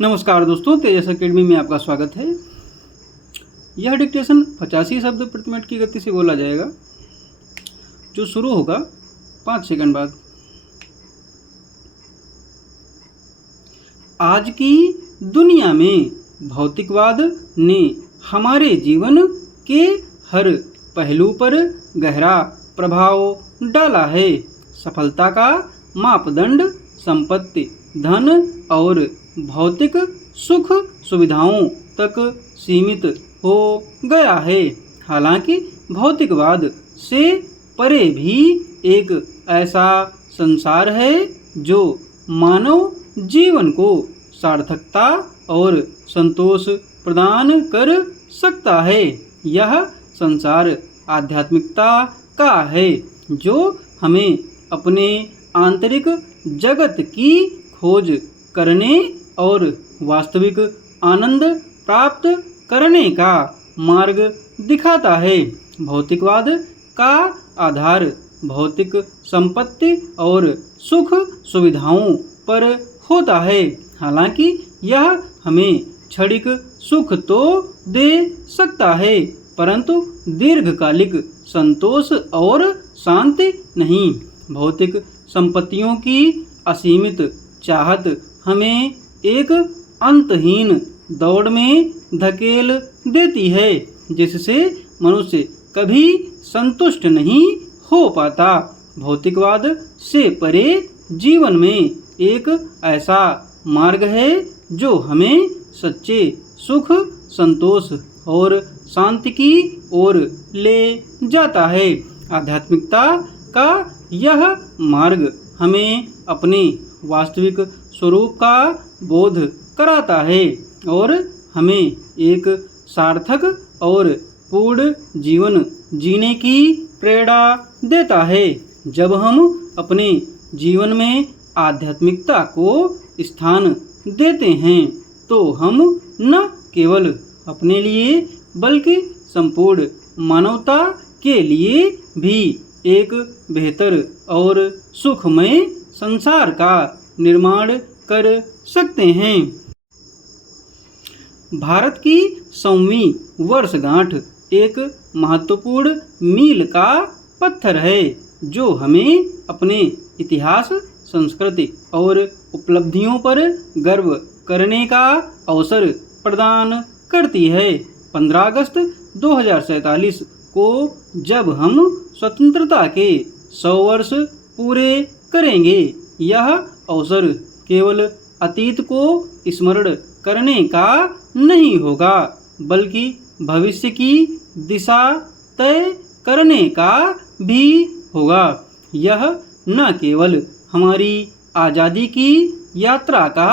नमस्कार दोस्तों, तेजस अकेडमी में आपका स्वागत है। यह डिक्टेशन 85 शब्द प्रति मिनट की गति से बोला जाएगा, जो शुरू होगा 5 सेकंड बाद। आज की दुनिया में भौतिकवाद ने हमारे जीवन के हर पहलू पर गहरा प्रभाव डाला है। सफलता का मापदंड संपत्ति, धन और भौतिक सुख सुविधाओं तक सीमित हो गया है। हालांकि भौतिकवाद से परे भी एक ऐसा संसार है जो मानव जीवन को सार्थकता और संतोष प्रदान कर सकता है। यह संसार आध्यात्मिकता का है, जो हमें अपने आंतरिक जगत की खोज करने और वास्तविक आनंद प्राप्त करने का मार्ग दिखाता है। भौतिकवाद का आधार भौतिक संपत्ति और सुख सुविधाओं पर होता है। हालांकि यह हमें क्षणिक सुख तो दे सकता है, परंतु दीर्घकालिक संतोष और शांति नहीं। भौतिक संपत्तियों की असीमित चाहत हमें एक अंतहीन दौड़ में धकेल देती है, जिससे मनुष्य कभी संतुष्ट नहीं हो पाता। भौतिकवाद से परे जीवन में एक ऐसा मार्ग है जो हमें सच्चे सुख, संतोष और शांति की ओर ले जाता है। आध्यात्मिकता का यह मार्ग हमें अपने वास्तविक स्वरूप का बोध कराता है और हमें एक सार्थक और पूर्ण जीवन जीने की प्रेरणा देता है। जब हम अपने जीवन में आध्यात्मिकता को स्थान देते हैं, तो हम न केवल अपने लिए बल्कि संपूर्ण मानवता के लिए भी एक बेहतर और सुखमय संसार का निर्माण कर सकते हैं। भारत की 100वीं वर्षगांठ एक महत्वपूर्ण मील का पत्थर है, जो हमें अपने इतिहास, संस्कृति और उपलब्धियों पर गर्व करने का अवसर प्रदान करती है। 15 अगस्त 2047 को जब हम स्वतंत्रता के 100 वर्ष पूरे करेंगे, यह अवसर केवल अतीत को स्मरण करने का नहीं होगा, बल्कि भविष्य की दिशा तय करने का भी होगा। यह न केवल हमारी आज़ादी की यात्रा का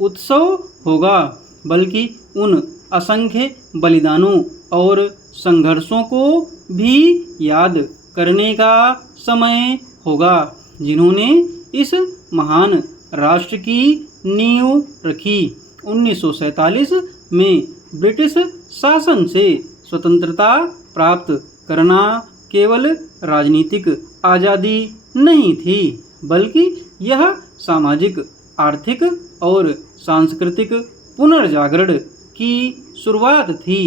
उत्सव होगा, बल्कि उन असंख्य बलिदानों और संघर्षों को भी याद करने का समय होगा, जिन्होंने इस महान राष्ट्र की नींव रखी। 1947 में ब्रिटिश शासन से स्वतंत्रता प्राप्त करना केवल राजनीतिक आज़ादी नहीं थी, बल्कि यह सामाजिक, आर्थिक और सांस्कृतिक पुनर्जागरण की शुरुआत थी।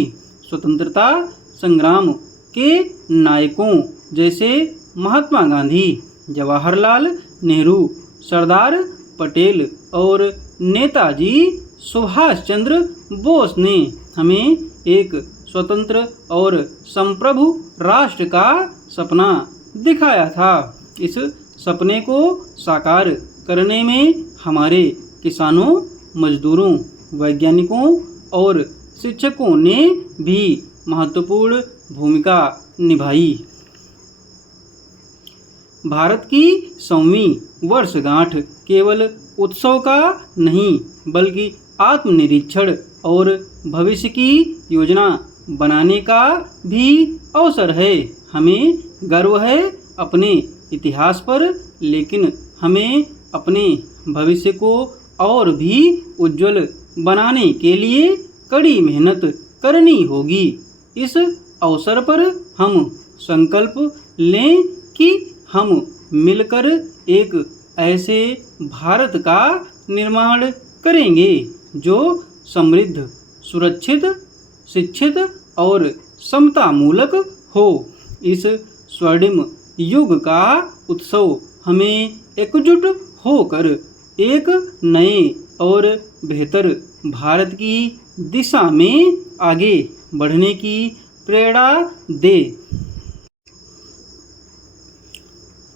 स्वतंत्रता संग्राम के नायकों जैसे महात्मा गांधी, जवाहरलाल नेहरू, सरदार पटेल और नेताजी सुभाष चंद्र बोस ने हमें एक स्वतंत्र और संप्रभु राष्ट्र का सपना दिखाया था। इस सपने को साकार करने में हमारे किसानों, मजदूरों, वैज्ञानिकों और शिक्षकों ने भी महत्वपूर्ण भूमिका निभाई। भारत की 100वीं वर्षगांठ केवल उत्सव का नहीं, बल्कि आत्मनिरीक्षण और भविष्य की योजना बनाने का भी अवसर है। हमें गर्व है अपने इतिहास पर, लेकिन हमें अपने भविष्य को और भी उज्जवल बनाने के लिए कड़ी मेहनत करनी होगी। इस अवसर पर हम संकल्प लें कि हम मिलकर एक ऐसे भारत का निर्माण करेंगे जो समृद्ध, सुरक्षित, शिक्षित और समतामूलक हो। इस स्वर्णिम युग का उत्सव हमें एकजुट होकर एक नए और बेहतर भारत की दिशा में आगे बढ़ने की प्रेरणा दे।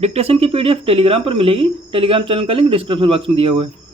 डिक्टेशन की PDF टेलीग्राम पर मिलेगी। टेलीग्राम चैनल का लिंक डिस्क्रिप्शन बॉक्स में दिया हुआ है।